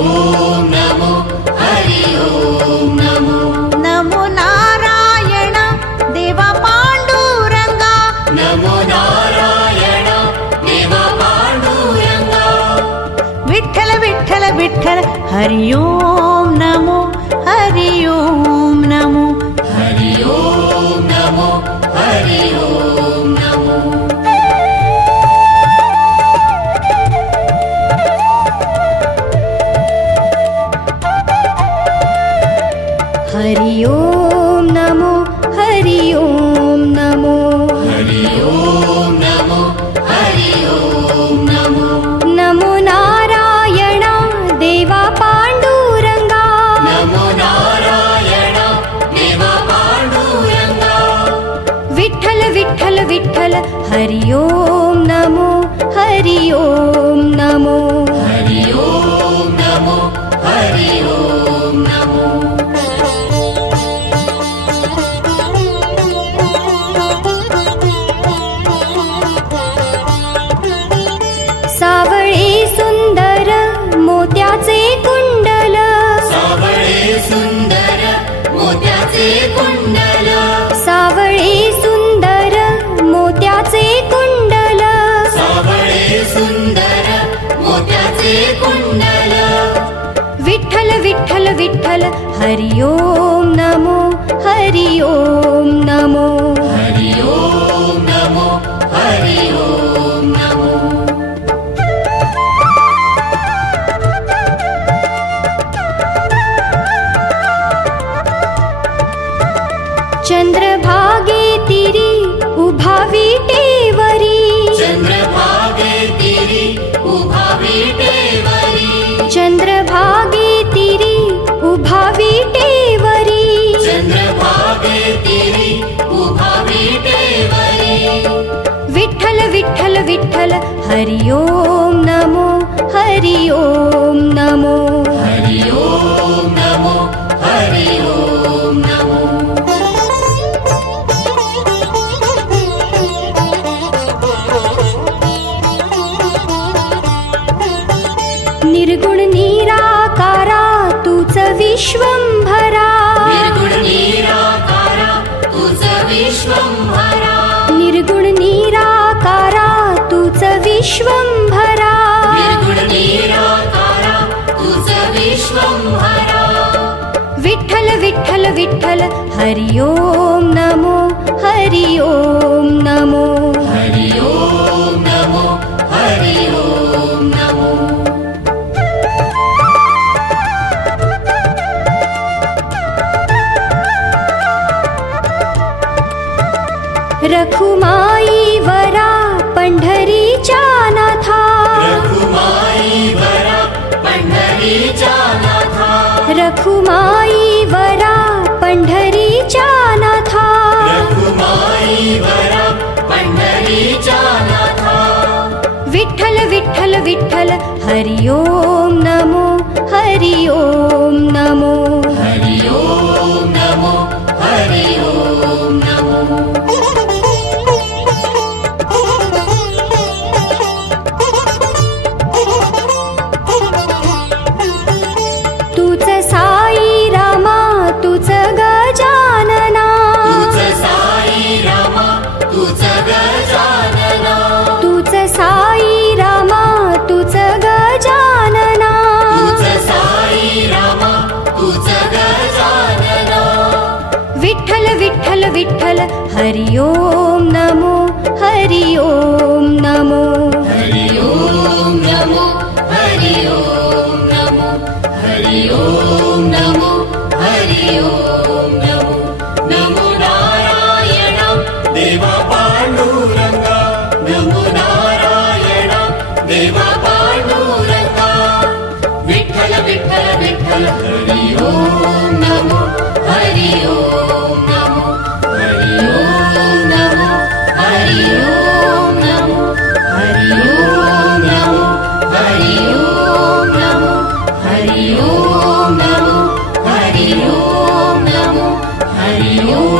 ओम नमो हरि ओम नमो नमो नारायण देवा पांडुरंगा नमो नारायण देवा पांडुरंगा विठ्ठल विठ्ठल विठ्ठल हरि ओम नमो हरि ओम नमो हरि ओम नमो हरि ओम नमो हरि ओम नमो हरि ओम नमो हरि ओम नमो हरि ओम नमो नमो नारायण देवा पांडुरंगा नमो नारायण देवा पांडुरंगा विठ्ठल विठ्ठल विठ्ठल हरि ओम नमो हरि ओम नमो हरि ओम नमो हरि ओम नमो सावळे सुंदर मोत्याचे कुंडल सावळे सुंदर मोत्याचे कुंडल सावळे सुंदर मोत्याचे कुंडल सावळे सुंदर मोत्याचे कुंडल विठ्ठल विठ्ठल विठ्ठल हरि ओम नमो हरि ओम नमो हरि ओम नमो हरि ओम नमो चंद्रभागे तिरी उभा विटेवरी चंद्रभागे तिरी उभा विटेवरी चंद्रभागे तिरी उभा विटेवरी चंद्रभागे तिरी उभा विटेवरी विठ्ठल विठ्ठल विठ्ठल हरि ओम नमो हरि ओम नमो हरि ओम नमो हरि ओम नमो निर्गुण निराकारा तूच विश्वंभरा निर्गुण निराकारा तुझ विश्वंभरा निर्गुण निराकारा तूच विश्वंभरा निर्गुण निराकारा तुझ विश्वंभरा विठ्ठल विठ्ठल विठ्ठल हरि ओम नमो हरि ओम नमो हरि ओम नमो हरि ओम नमो रखुमाई वरा पंढरीच्या नाथा रखुमाई वरा पंढरीच्या नाथा रखुमाई वरा पंढरीच्या नाथा रखुमाई वरा पंढरीच्या नाथा विठ्ठल विठ्ठल विठ्ठल हरि ओम नमो हरि ओम नमो हरि ओम नमो हरि ओम नमो तूच साई रामा तूच गजानना तुझ साई रामा तुझ गजानना तूच साई रामा तूच गजानना तुझ साई रामा तुझ गजानना विठ्ठल विठ्ठल विठ्ठल हरि ओम नमो हरि ओम नमो हरि ओम नमो हरि ओम नमो हरि ओम नमो हरि ओम नमो नमो नारायण देवा पांडुरंगा नमो नारायण देवा पांडुरंगा विठ्ठल विठ्ठल विठ्ठल हरि ओम नमो हरि ओम नमो हरि ओम नमो हरि ओम नमो हरि ओम नमो हरि ओम नमो हरि ओम नमो हरि ओम नमो हरि ओम